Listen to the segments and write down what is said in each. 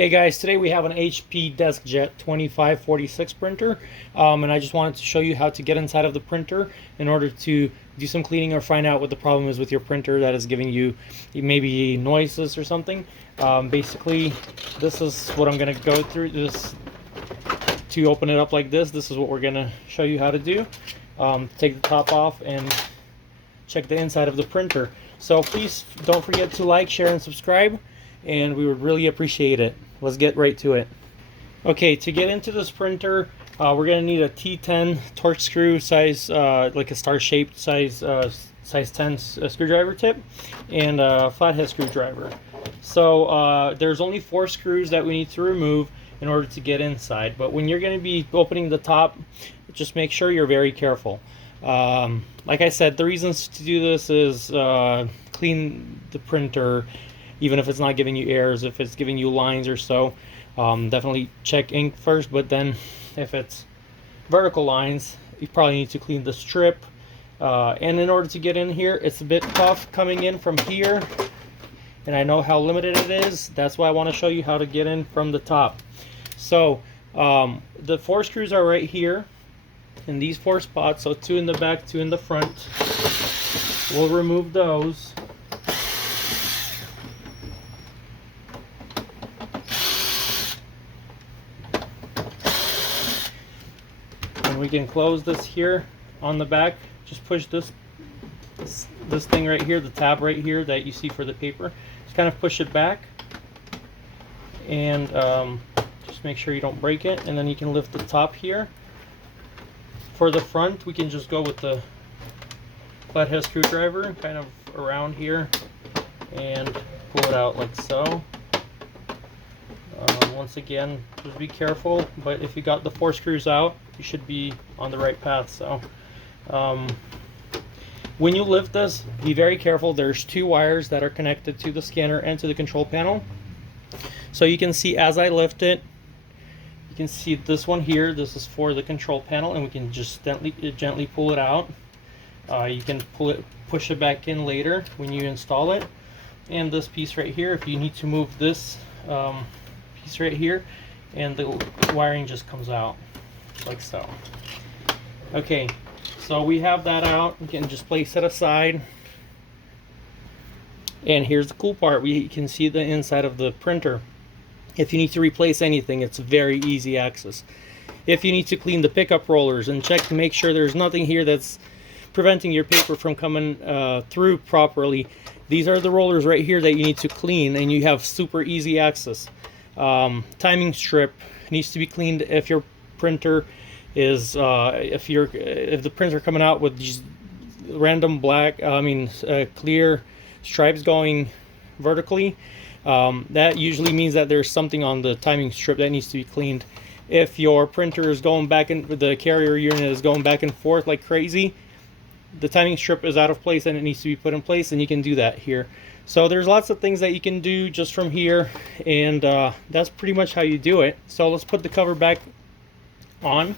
Hey guys, today we have an HP Deskjet 2546 printer, and I just wanted to show you how to get inside of the printer in order to do some cleaning or find out what the problem is with your printer that is giving you maybe noises or something. Basically, this is what I'm going to go through this to open it up like this. This is what we're going to show you how to do. Take the top off and check the inside of the printer. So please don't forget to like, share, and subscribe, and we would really appreciate it. Let's get right to it. Okay, to get into this printer, we're going to need a T10 torque screw size, like a star-shaped size 10 screwdriver tip, and a flathead screwdriver. So there's only 4 screws that we need to remove in order to get inside. But when you're going to be opening the top, just make sure you're very careful. Like I said, the reasons to do this is clean the printer, even if it's not giving you errors. If it's giving you lines or so, definitely check ink first. But then if it's vertical lines, you probably need to clean the strip. And in order to get in here, it's a bit tough coming in from here, and I know how limited it is. That's why I want to show you how to get in from the top. So the 4 screws are right here in these 4 spots, so 2 in the back, 2 in the front. We'll remove those. And we can close this here on the back. Just push this thing right here, the tab right here that you see for the paper. Just kind of push it back, and just make sure you don't break it, and then you can lift the top here. For the front, we can just go with the flathead screwdriver kind of around here and pull it out like so. Once again, just be careful, but if you got the 4 screws out, you should be on the right path. So when you lift this, be very careful. There's 2 wires that are connected to the scanner and to the control panel. So you can see as I lift it, you can see this one here. This is for the control panel, and we can just gently pull it out. You can push it back in later when you install it. And this piece right here, if you need to move this piece right here, and the wiring just comes out like so. Okay, so we have that out. We can just place it aside. And here's the cool part. We can see the inside of the printer. If you need to replace anything, it's very easy access. If you need to clean the pickup rollers and check to make sure there's nothing here that's preventing your paper from coming through properly, these are the rollers right here that you need to clean, and you have super easy access. Timing strip needs to be cleaned if your printer is if the printer coming out with these random clear stripes going vertically. That usually means that there's something on the timing strip that needs to be cleaned. If your printer is going back in, the carrier unit is going back and forth like crazy, the timing strip is out of place and it needs to be put in place, and you can do that here. So there's lots of things that you can do just from here, and that's pretty much how you do it. So let's put the cover back on.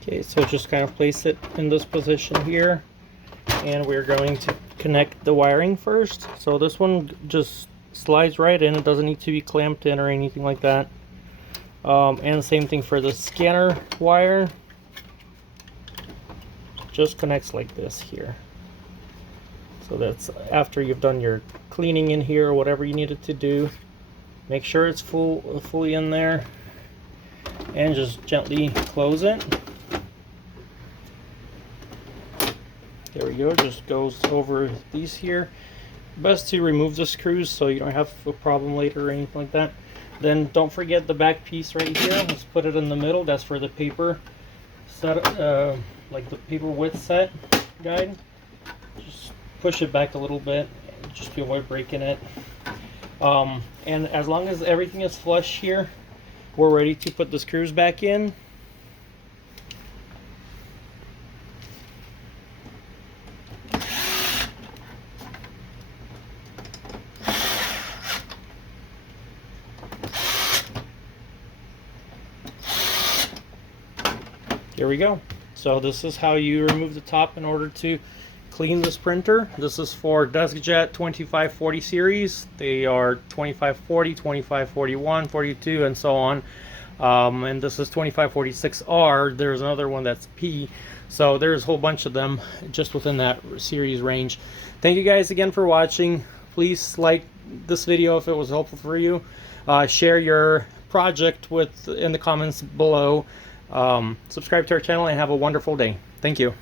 Okay, so just kind of place it in this position here, and we're going to connect the wiring first. So this one just slides right in. It doesn't need to be clamped in or anything like that. And same thing for the scanner wire. Just connects like this here. So that's after you've done your cleaning in here or whatever you needed to do. Make sure it's fully in there, and just gently close it. There we go. Just goes over these here. Best to remove the screws so you don't have a problem later or anything like that. Then don't forget the back piece right here. Let's put it in the middle. That's for the paper set, like the paper width set guide. Just push it back a little bit, just to avoid breaking it. And as long as everything is flush here, we're ready to put the screws back in. Here we go. So this is how you remove the top in order to clean this printer. This is for Deskjet 2540 series. They are 2540, 2541, 42, and so on. And this is 2546R. There's another one that's P. So there's a whole bunch of them just within that series range. Thank you guys again for watching. Please like this video if it was helpful for you. Share your project in the comments below. Subscribe to our channel and have a wonderful day. Thank you.